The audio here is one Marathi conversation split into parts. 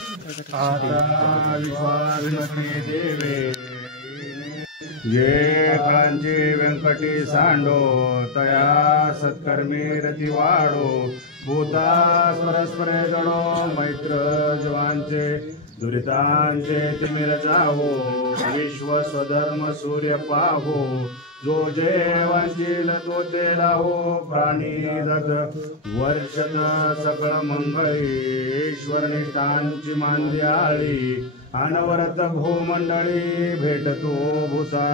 आता विश्वासने देवे ये फळांची व्यंकटी सांडो तया सत्कर्मी रती वाढो भूता परस्परे जडो मैत्र जवांचे दुरितांचे तिमिर जावो विश्व स्वधर्म सूर्य पाहो जो जय वांचील तो ते राहो प्राणी दत्त वर्षद सकळ मंगळी ईश्वर निष्ठांची मांद्याळी अनवरत भूमंडळी भेटतो भूसा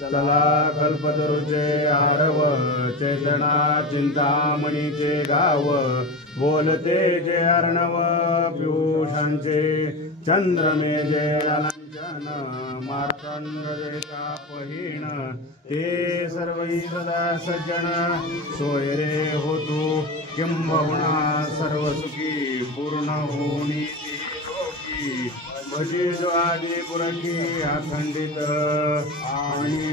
चला कल्पतरुचे आरव चेतना चिंतामणीचे गाव बोलते जे अर्णव पियुषांचे चंद्रमे जे लांछन मार्तंड देता पहिण ते सर्वही सदा सज्जन सोय रे होतो किंबहुना सर्व सुखी पूर्ण होणी भजी आदि पुरखी अखंडित आणि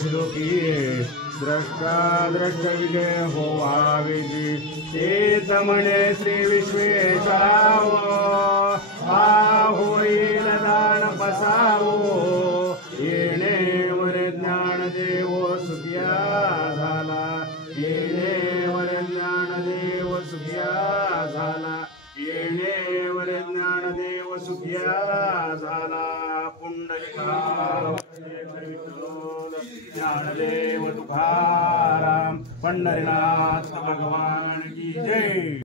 श्लोकीये द्रष्टा दृष्ट विजय होवावेजी तेच म्हणे श्री विश्वेशाव होईल दान पसावो येणे वरे ज्ञान देव सुखिया झाला येणे वरे ज्ञान देव सुखिया झाला येणे वरे ज्ञान देव सुखिया झाला पुंडलिका ज्ञानदेव तुकाराम पंढरीनाथ भगवान की जय।